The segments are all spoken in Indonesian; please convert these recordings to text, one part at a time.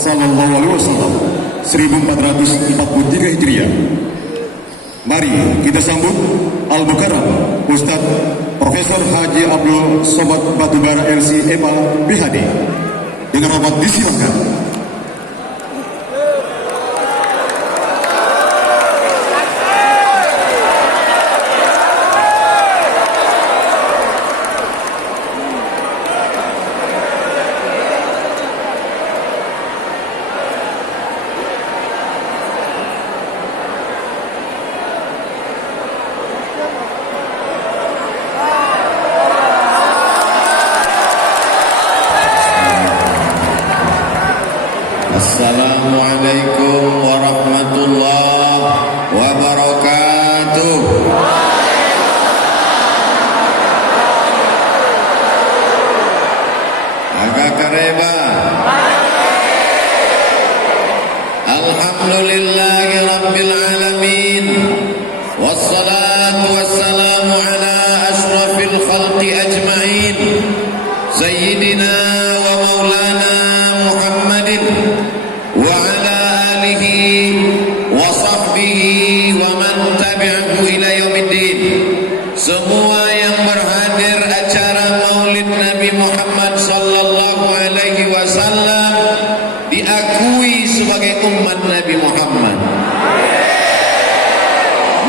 Sallallahu Alaihi Wasallam 1443 Hijriah. Mari kita sambut Al-Mukarram Ustadz Profesor Haji Abdul Somad Batubara LC EPA PhD. Dengan hormat disilakan. Assalamualaikum warahmatullahi wabarakatuh. Agak kareba. Alhamdulillahi rabbil alamin. Wassalatu wassalamu ala ashrafil khalqi ajma'in. Sayyidina wa maulana Muhammadin wa ala alihi wa sahbihi wa man tabi'ahu ila yaumiddin. Semua yang berhadir acara Maulid Nabi Muhammad sallallahu alaihi wasallam diakui sebagai umat Nabi Muhammad,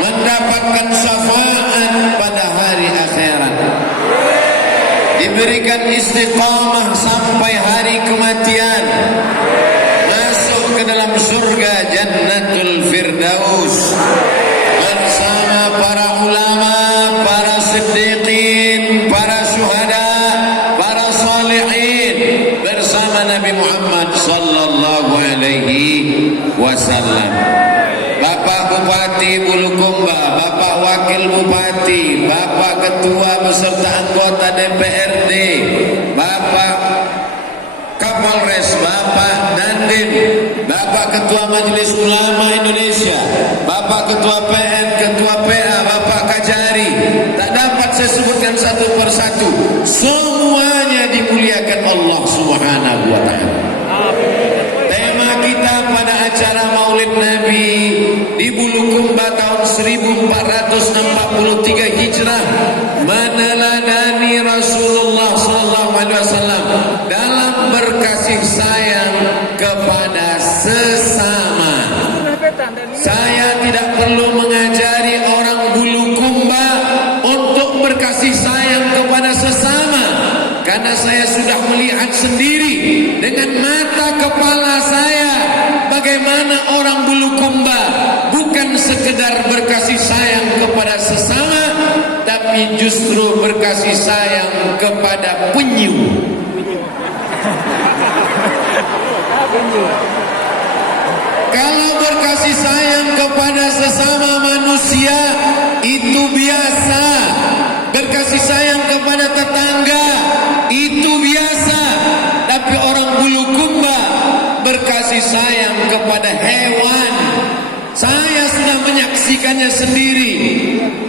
mendapatkan syafaat pada hari akhirat, diberikan istiqamah sampai hari kematian, masuk ke dalam surga Jannatul Firdaus bersama para ulama, para siddiqin, para syuhada, para salihin, bersama Nabi Muhammad sallallahu alaihi wasallam. Bapak Bupati Bulukumba, Bapak Wakil Bupati, Bapak Ketua beserta anggota DPRD, Bapak Kapolres, Bapak Dandim, Bapak Ketua Majelis Ulama Indonesia, Bapak Ketua PN, Ketua PA, Bapak Kajari, tak dapat saya sebutkan satu persatu. Semuanya dimuliakan Allah Subhanahu wa Ta'ala. Tema kita pada acara Maulid Nabi di Bulukumba tahun 1443 Hijrah, meneladani Rasulullah sallallahu alaihi wasallam dalam berkasih sayang kepada sesama. Saya tidak perlu mengajari orang Bulukumba untuk berkasih sayang kepada sesama, karena saya sudah melihat sendiri dengan mata kepala saya bagaimana orang Bulukumba bukan sekedar berkasih sayang kepada sesama, tapi justru berkasih sayang kepada penyu. Kalau berkasih sayang kepada sesama manusia itu biasa, berkasih sayang kepada tetangga itu biasa, tapi orang Bulukumba berkasih sayang kepada hewan. Saya sudah menyaksikannya sendiri.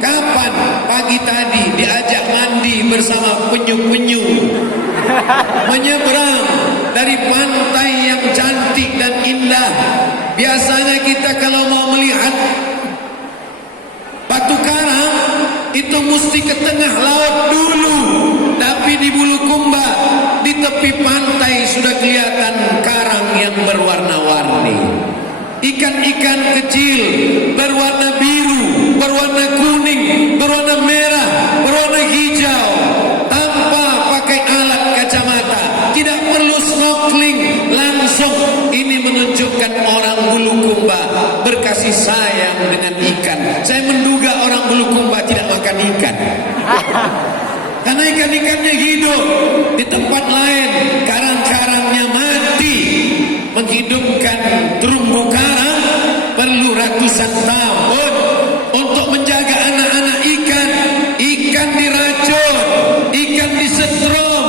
Kapan? Pagi tadi diajak mandi bersama penyu-penyu, menyeberang dari pantai yang cantik dan indah. Biasanya kita kalau mau melihat batu karang itu mesti ke tengah laut dulu, tapi di Bulukumba di tepi pantai sudah kelihatan karang yang berwarna-warni. Ikan-ikan kecil berwarna biru, berwarna kuning, berwarna merah, berwarna hijau, tanpa pakai alat kacamata, tidak perlu snorkeling, langsung. Ini menunjukkan orang Bulukumba berkasih sayang dengan ikan. Saya menduga orang Bulukumba tidak makan ikan, karena ikan-ikannya hidup. Di tempat lain karang-karangnya mati. Menghidupkan terumbu karang perlu ratusan tahun. Untuk menjaga anak-anak ikan, ikan diracun, ikan disetrum,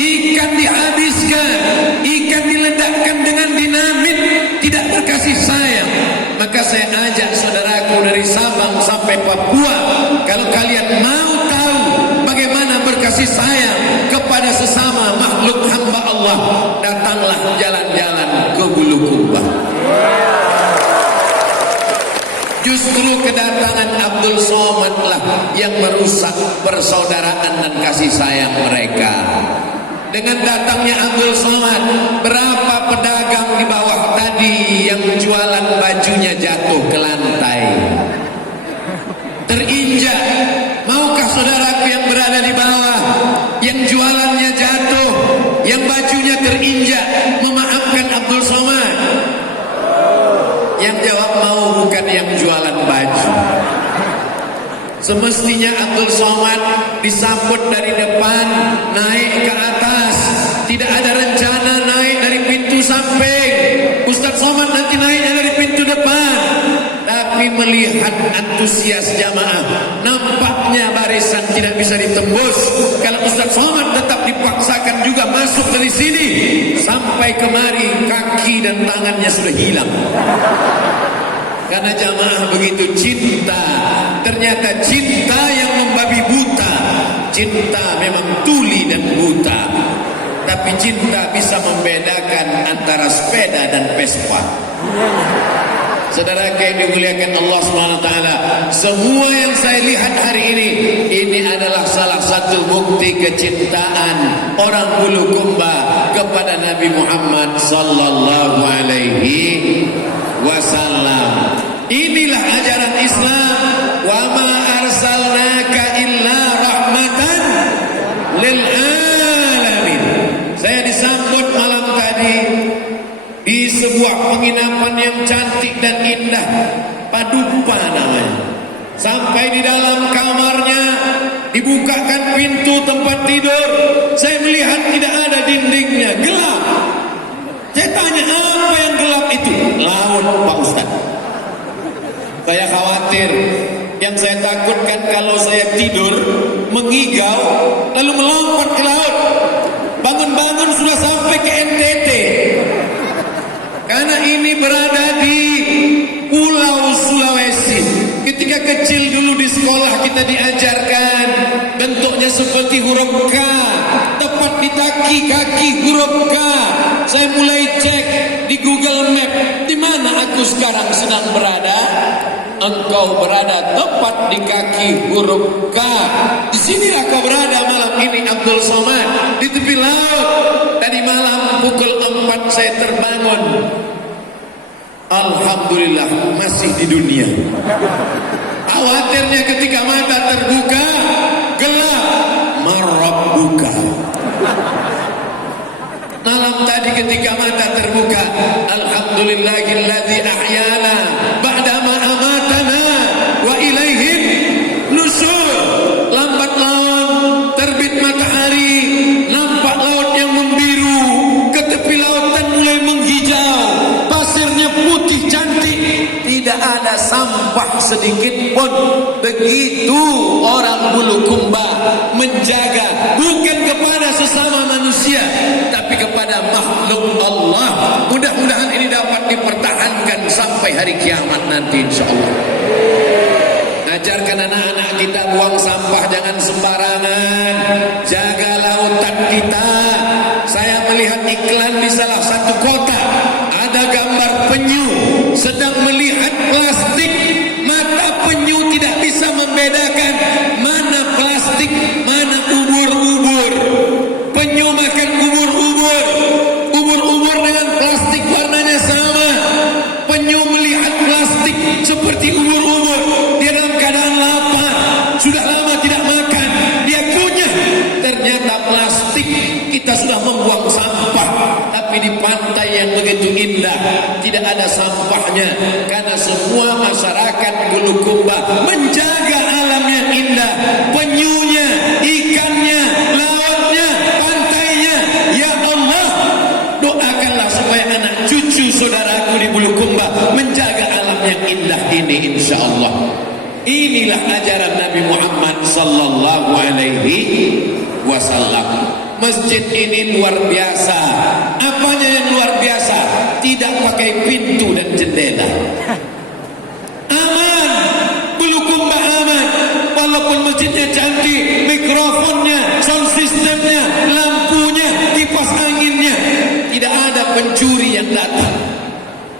ikan dihabiskan, ikan diledakkan dengan dinamit, tidak berkasih sayang. Maka saya ajak saudaraku dari Sabang sampai Papua, kalau kalian mau tahu bagaimana berkasih sayang kepada sesama makhluk hamba Allah, datanglah jalan-jalan ke Justru kedatangan Abdul Somad lah yang merusak persaudaraan dan kasih sayang mereka. Dengan datangnya Abdul Somad, berapa pedagang di bawah tadi yang jualan bajunya jatuh ke lantai, terinjak. Maukah saudaraku yang berada di bawah, yang jualannya jatuh, yang bajunya terinjak, memaafkan Abdul Somad? Yang jawab mau, bukan yang jualan baju. Semestinya Abdul Somad disambut dari depan, naik ke atas. Tidak ada rencana naik dari pintu samping. Ustaz Somad nanti naiknya dari pintu depan. Tapi melihat antusias jamaah, nampaknya barisan tidak bisa ditembus. Kalau Ustaz Somad tetap dipaksakan juga masuk dari sini, sampai kemari kaki dan tangannya sudah hilang. Karena jamaah begitu cinta. Ternyata cinta yang membabi buta. Cinta memang tuli dan buta. Tapi cinta bisa membedakan antara sepeda dan Vespa. Saudara yang dimuliakan Allah SWT, semua yang saya lihat hari ini adalah salah satu bukti kecintaan orang Bulukumba kepada Nabi Muhammad sallallahu alaihi wasallam. Inilah ajaran Islam. Wa ma arsalnaka illa rahmatan lil alamin. Saya disambut malam tadi di sebuah penginapan yang cantik dan indah, Padupa namanya. Sampai di dalam kamarnya, dibukakan pintu tempat tidur, saya melihat tidak ada dindingnya, gelap. Saya tanya, apa yang gelap itu? Laut, Pak Ustaz. Saya khawatir. Yang saya takutkan kalau saya tidur, mengigau, lalu melompat ke laut. Bangun-bangun sudah sampai ke NTT. Karena ini berada di Pulau Sulawesi. Ketika kecil dulu di sekolah kita diajarkan bentuknya seperti huruf K. Tepat di kaki huruf K. Saya mulai cek di Google Map, di mana aku sekarang sedang berada. Engkau berada tepat di kaki huruf K. Di sinilah kau berada malam ini, Abdul Somad, di tepi laut. Tadi malam pukul 4 saya terbangun. Alhamdulillah masih di dunia. Khawatirnya ketika mata terbuka gelap. Marabbuka. Malam tadi ketika mata terbuka, alhamdulillahilladzi ahyana ba'dama amatana wa ilaihin nusur. Lambat laun terbit matahari, nampak laut yang membiru, ke tepi lautan mulai menghijau, pasirnya putih cantik, tidak ada sampah sedikit pun. Begitu orang Bulukumba menjaga, bukan kepada sesama manusia, tapi kepada makhluk Allah. Mudah-mudahan ini dapat dipertahankan sampai hari kiamat nanti, insyaallah. Ajarkan anak-anak kita buang sampah jangan sembarangan, jaga lautan kita. Saya melihat iklan di salah satu kota, ada gambar penyu sedang melihat plastik. Mata penyu tidak bisa membedakan mana plastik, mana ubur-ubur. Penyu makan ubur-ubur, ubur-ubur dengan plastik warnanya sama. Penyu melihat plastik seperti ubur-ubur, dia dalam keadaan lapar, sudah lama tidak makan, dia kunyah. Ternyata plastik, kita sudah membuang sampah, tapi di pantai yang begitu indah tidak ada sampahnya, karena semua masyarakat Bulukumba menjaga alam yang indah, penyunya, ikannya, lautnya, pantainya. Ya Allah, doakanlah supaya anak cucu saudaraku di Bulukumba menjaga alam yang indah ini, insyaallah. Inilah ajaran Nabi Muhammad sallallahu alaihi wasallam. Masjid ini luar biasa. Apanya yang luar biasa? Tidak pakai pintu dan jendela. Aman. Bulukumba aman. Walaupun masjidnya cantik, mikrofonnya, sound systemnya, lampunya, kipas anginnya, tidak ada pencuri yang datang.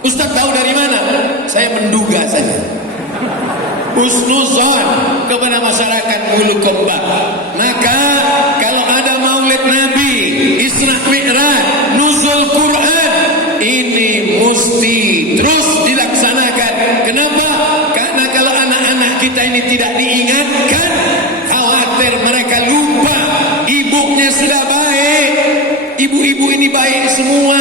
Ustaz tahu dari mana? Saya menduga saja. husnuzon kepada masyarakat Bulukumba. Maka kalau ada Maulid Nabi, Isra Mi'raj, nuzul Quran, ini mesti terus dilaksanakan. Kenapa? Karena kalau anak-anak kita ini tidak diingatkan, khawatir mereka lupa ibunya sudah baik. Ibu-ibu ini baik semua.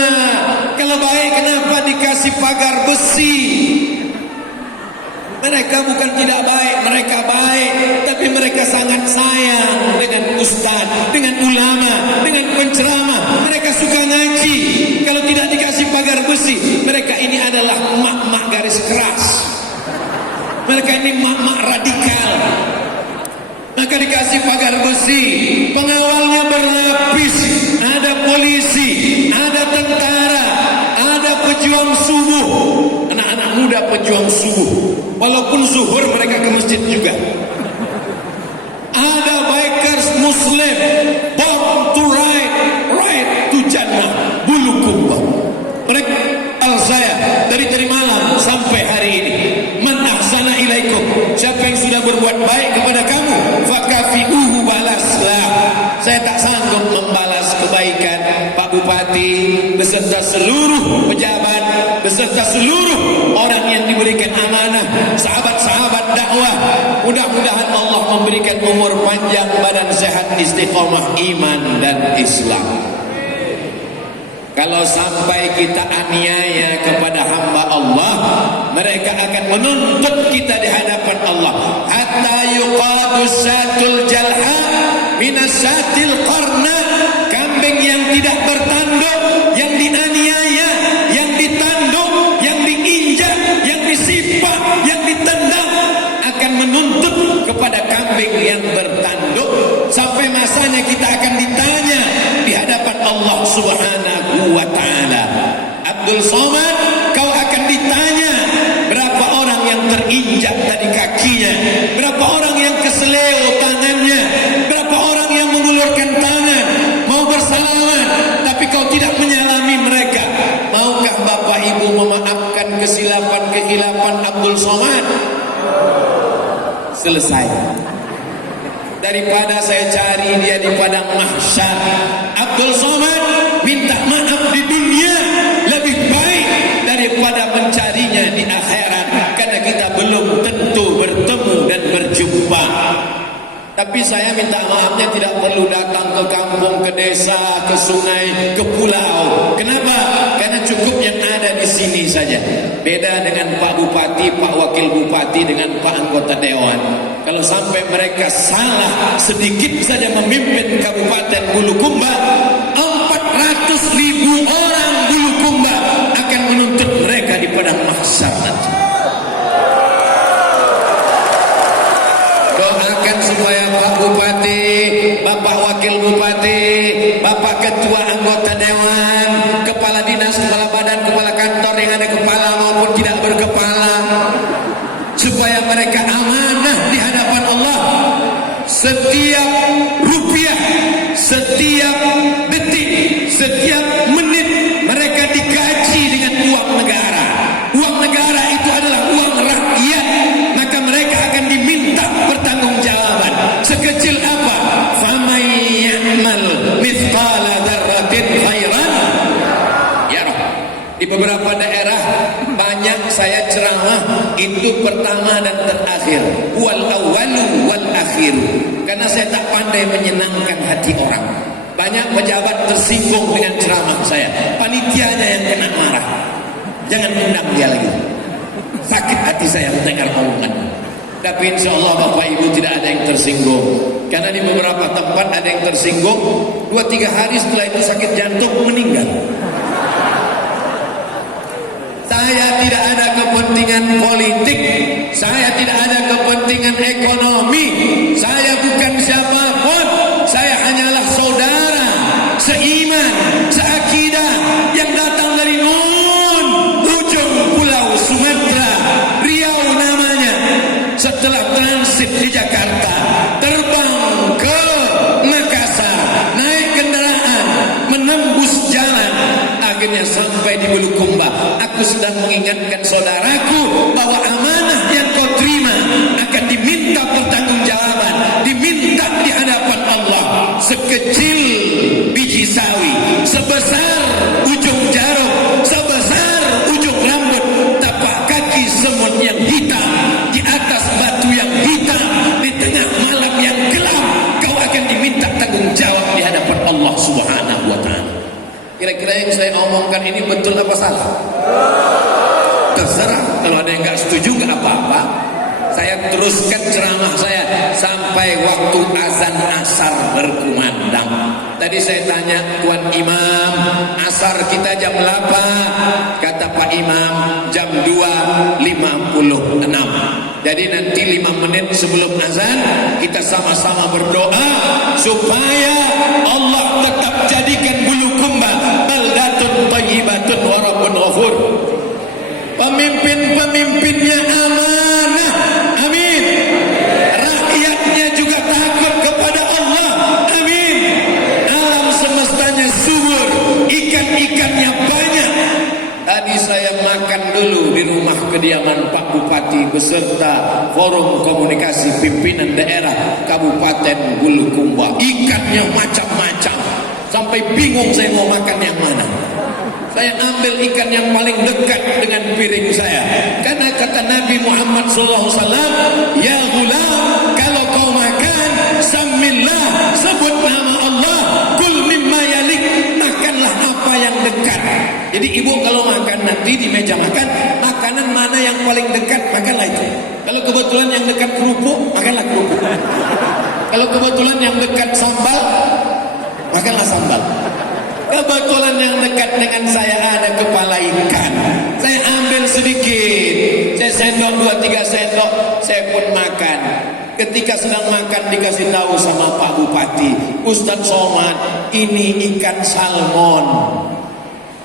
Kalau baik, kenapa dikasih pagar besi? Mereka bukan tidak baik, mereka baik, tapi mereka sangat sayang dengan ustaz, dengan ulama, dengan penceramah. Mereka suka ngaji. Kalau tidak dikasih pagar besi, mereka ini adalah mak-mak garis keras. Mereka ini mak-mak radikal. Maka dikasih pagar besi, pengawalnya berlapis, ada polisi, ada tentara, ada pejuang subuh, anak-anak muda pejuang subuh. Walaupun zuhur mereka ke masjid juga. Ada bikers Muslim, born to ride, ride to Jannah, Bulukumba. Mereka saya dari malam sampai hari ini. Man ahsana ilaikum, siapa yang sudah berbuat baik kepada kamu, fakafi'uhu, balaslah. Saya tak sanggup membalas kebaikan Pak Bupati beserta seluruh pejabat, beserta seluruh orang yang diberikan amanah, sahabat-sahabat dakwah. Mudah-mudahan Allah memberikan umur panjang, badan sehat, istiqomah iman dan Islam. Kalau sampai kita aniaya kepada hamba Allah, mereka akan menuntut kita di hadapan Allah. Hatta yuqadu satul jalha minas satil qarna. Kambing yang tidak bertanduk, yang dianiaya, yang ditanduk, yang diinjak, yang disipak, yang ditendang, akan menuntut kepada kambing yang bertanduk. Sampai masanya kita akan ditanya di hadapan Allah Subhanahu wa ta'ala. Abdul Somad, kau akan ditanya berapa orang yang terinjak tadi kakinya, berapa orang yang keseleo tangannya, berapa orang yang mengulurkan tangan mau bersalaman tapi kau tidak menyalami mereka. Maukah Bapak Ibu memaafkan kesilapan-kehilapan Abdul Somad? Selesai. Daripada saya cari dia di padang mahsyar, Abdul Somad minta maaf di dunia lebih baik daripada mencarinya di akhirat, karena kita belum tentu bertemu dan berjumpa. Tapi saya minta maafnya tidak perlu datang ke kampung, ke desa, ke sungai, ke pulau. Kenapa? Karena cukup yang ada di sini saja. Beda dengan Pak Bupati, Pak Wakil Bupati, dengan Pak Anggota Dewan. Kalau sampai mereka salah sedikit saja memimpin Kabupaten Bulukumba, 400.000 orang Bulukumba akan menuntut mereka di padang mahsyar nanti. Doakan supaya Pak Bupati, Bapak Wakil Bupati, Bapak Ketua Anggota Dewan, Kepala Dinas, Kepala Badan, Kepala Kantor yang ada kepala maupun tidak berkepala, supaya mereka amanah di hadapan Allah. Setiap rupiah, setiap detik, setiap menit mereka digaji dengan uang negara. Uang negara itu adalah uang rakyat, maka mereka akan diminta pertanggungjawaban. Sekecil apa? Faman ya'mal mithqala dzarratin khairan yarah. Di beberapa daerah banyak saya ceramah, itu pertama dan terakhir, wal awwalu wal akhir, karena saya tak pandai menyenangkan hati orang. Banyak pejabat tersinggung dengan ceramah saya, panitianya yang kena marah. Jangan undang dia lagi, sakit hati saya mendengar omongan. Tapi insya Allah Bapak Ibu tidak ada yang tersinggung, karena di beberapa tempat ada yang tersinggung, 2-3 hari setelah itu sakit jantung meninggal. Saya tidak ada kepentingan politik, saya tidak ada kepentingan ekonomi, saya bukan siapapun, saya hanyalah saudara seiman, seakidah yang datang dari ujung pulau Sumatera, Riau namanya. Setelah transit di Jakarta, terbang ke Makassar, naik kendaraan, menembus jalan, akhirnya sampai di Bulukumba. Aku sedang mengingatkan saudaraku bahwa amanah yang kau terima akan diminta pertanggungjawaban, diminta di hadapan Allah. Sekecil biji sawi, sebesar ujung jarum, sebesar ujung rambut, tapak kaki semut yang hitam di atas batu yang hitam di tengah malam yang gelap, kau akan diminta tanggung jawab di hadapan Allah Subhanahu wa taala. Kira-kira yang saya omongkan ini betul apa salah? Terserah, kalau ada yang enggak setuju enggak apa-apa. Saya teruskan ceramah saya sampai waktu azan asar berkumandang. Tadi saya tanya Tuan Imam, asar kita jam berapa? Kata Pak Imam jam 2.56. Jadi nanti 5 menit sebelum azan kita sama-sama berdoa supaya Allah tetap jadikan Bulukumba baldatun thayyibatun wa rabbun ghafur. Pemimpin-pemimpinnya amanah, amin. Rakyatnya juga takut kepada Allah, amin. Alam semestanya subur, ikan-ikannya banyak. Tadi saya makan dulu di rumah kediaman Pak Bupati beserta forum komunikasi pimpinan daerah Kabupaten Bulukumba. Ikannya macam-macam, sampai bingung saya mau makan yang mana. Saya ambil ikan yang paling dekat dengan piring saya. Karena kata Nabi Muhammad SAW, ya gulam, kalau kau makan, samillah, sebut nama Allah, kul mimma yalik, makanlah apa yang dekat. Jadi ibu kalau makan nanti di meja makan, makanan mana yang paling dekat, makanlah itu. Kalau kebetulan yang dekat kerupuk, makanlah kerupuk. Kalau kebetulan yang dekat sambal, makanlah sambal. Kebetulan yang dekat dengan saya ada kepala ikan, saya ambil sedikit, saya sendok 2-3 sendok, saya pun makan. Ketika sedang makan dikasih tahu sama Pak Bupati, Ustadz Somad, ini ikan salmon.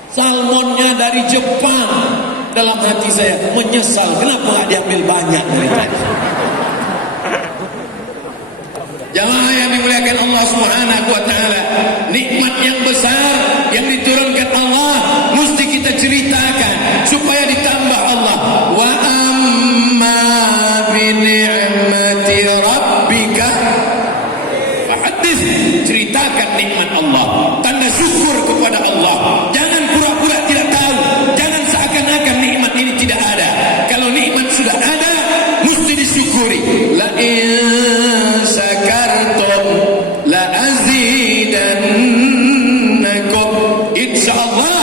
Salmonnya dari Jepang. Dalam hati saya menyesal, kenapa gak diambil banyak dari tadi. Jamaah yang dimuliakan Allah Subhanahu wa taala, nikmat yang besar yang diturunkan Allah mesti kita ceritakan supaya ditambah Allah. Wa amma bi ni'mati rabbika fahaddits, ceritakan nikmat Allah, tanda syukur kepada Allah. Jangan pura-pura tidak tahu, jangan seakan-akan nikmat ini tidak ada. Kalau nikmat sudah ada mesti disyukuri. La in syakartum la azidannakum. Insyaallah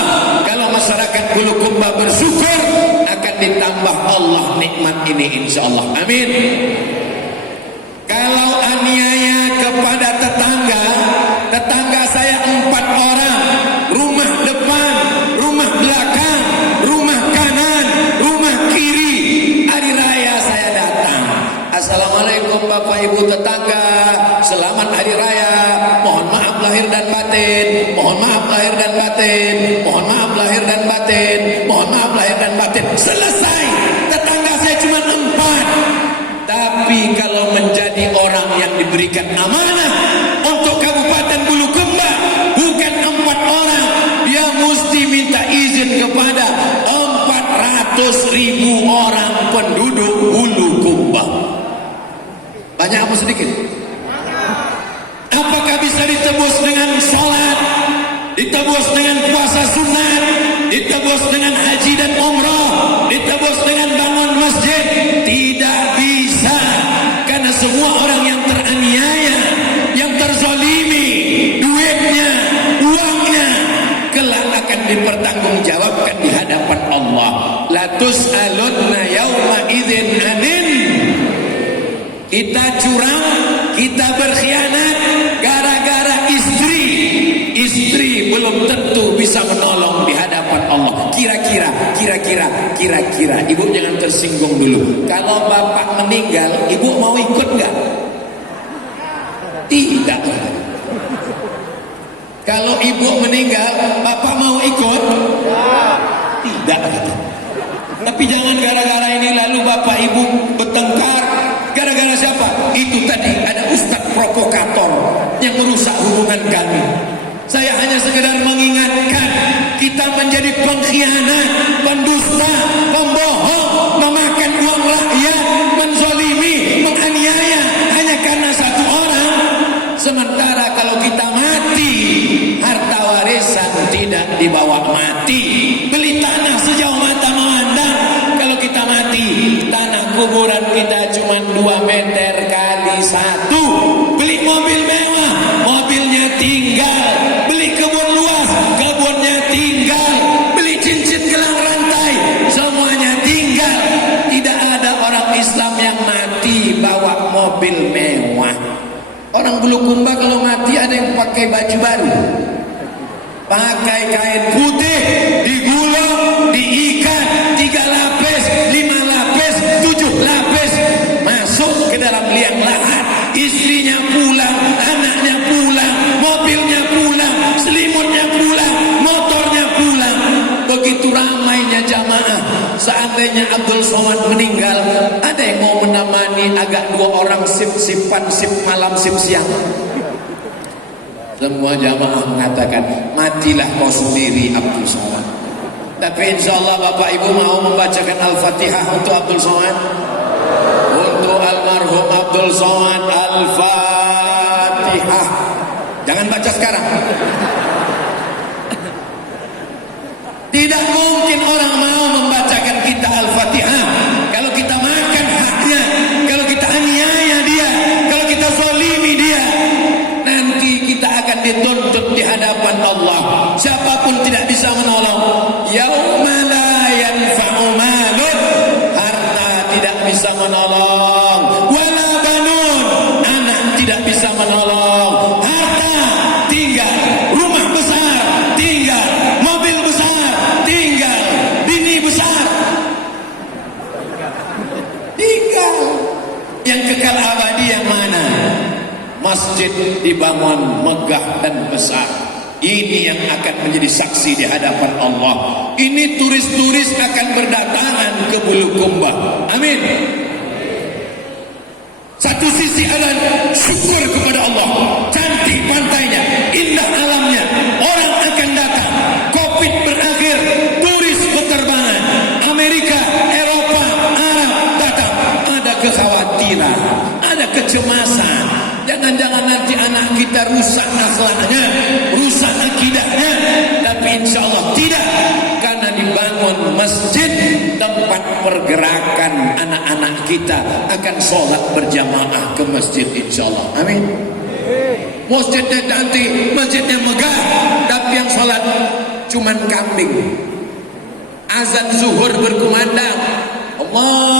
kalau masyarakat Bulukumba bersyukur akan ditambah Allah nikmat ini insyaallah. Amin. Kalau aniaya kepada tetangga, tetangga saya 4 orang, rumah depan, rumah belakang, rumah kanan, rumah kiri. Hari raya saya datang. Assalamualaikum Bapak Ibu tetangga, selamat hari raya. Mohon maaf lahir dan batin, mohon maaf lahir dan batin, mohon maaf lahir dan batin, mohon maaf lahir dan batin. Selesai. Tetangga saya cuma 4. Tapi kalau menjadi orang yang diberikan amanah untuk Kabupaten Bulukumba, bukan 4 orang, dia mesti minta izin kepada 400.000 orang penduduk Bulukumba. Banyak apa sedikit? Apakah bisa ditebus dengan sholat, ditebus dengan puasa sunat, ditebus dengan haji dan umrah, ditebus dengan bangun masjid? Tidak bisa, karena semua orang yang teraniaya, yang terzolimi, duitnya, uangnya, kelak akan dipertanggungjawabkan di hadapan Allah. La tus'alunna yawma idzin anin. Kita curang, kita berkhianat gara-gara istri. Istri belum tentu bisa menolong di hadapan Allah. Kira-kira ibu jangan tersinggung dulu. Kalau bapak meninggal, ibu mau ikut nggak? Tidak. Kalau ibu meninggal, bapak mau ikut? Tidak. Tapi jangan gara-gara ini lalu bapak ibu bertengkar. Gara-gara siapa? Itu tadi ada ustadz provokator yang merusak hubungan kami. Saya hanya sekedar mengingatkan, kita menjadi pengkhianat, pendusta, pembohong, memakan uang rakyat, menzalimi, menganiaya hanya karena satu orang. Sementara kalau kita mati, harta warisan tidak dibawa mati. Beli tanah sejauh mata memandang. Kalau kita mati, tanah kuburan kita cuma 2 meter kali 1. Beli mobil mewah, mobilnya tinggal. Beli kebun luas, kebunnya tinggal. Beli cincin gelang rantai, semuanya tinggal. Tidak ada orang Islam yang mati bawa mobil mewah. Orang Bulukumba kalau mati ada yang pakai baju baru, pakai kain putih, digulung, diikat 3 lapis, 5 lapis, 7 lapis, masuk ke dalam liang lahat. Istrinya pulang, anaknya pulang, mobilnya pulang, selimutnya pulang, motornya pulang. Begitu ramainya jamaah. Seandainya Abdul Somad meninggal, ada yang mau menemani agak 2 orang sip-sipan, sip malam, sip siang? Semua jamaah mengatakan, matilah kau sendiri Abdul Somad. Tapi insya Allah Bapak Ibu mau membacakan Al-Fatihah untuk Abdul Somad, untuk almarhum Abdul Somad. Al-Fatihah. Jangan baca sekarang. Tidak mungkin orang mau membacakan kita Al-Fatihah kalau kita makan haknya, kalau kita aniaya dia, kalau kita zalimi dia. Nanti kita akan dituntut di hadapan Allah. Siapapun tidak bisa menolong. Yauma la yanfa'u malun, harta tidak bisa menolong. Wala banun, anak tidak bisa menolong. Harta tinggal, rumah besar tinggal, mobil besar tinggal, bini besar tinggal. Yang kekal abadi yang mana? Masjid dibangun megah dan besar. Ini yang akan menjadi saksi di hadapan Allah. Ini turis-turis akan berdatangan ke Bulukumba. Amin. Satu sisi adalah syukur kepada Allah, cantik pantainya, indah alamnya, orang akan datang. Covid berakhir, turis berterbangan, Amerika, Eropa, Arab datang. Ada kekhawatiran, ada kecemasan. Jangan-jangan nanti anak kita rusak akhlaknya, rusak akidahnya. Tapi insya Allah tidak, karena dibangun masjid, tempat pergerakan anak-anak kita akan sholat berjamaah ke masjid insya Allah. Amin. Masjidnya cantik, masjidnya megah, tapi yang sholat cuman kambing. Azan zuhur berkumandang, Allah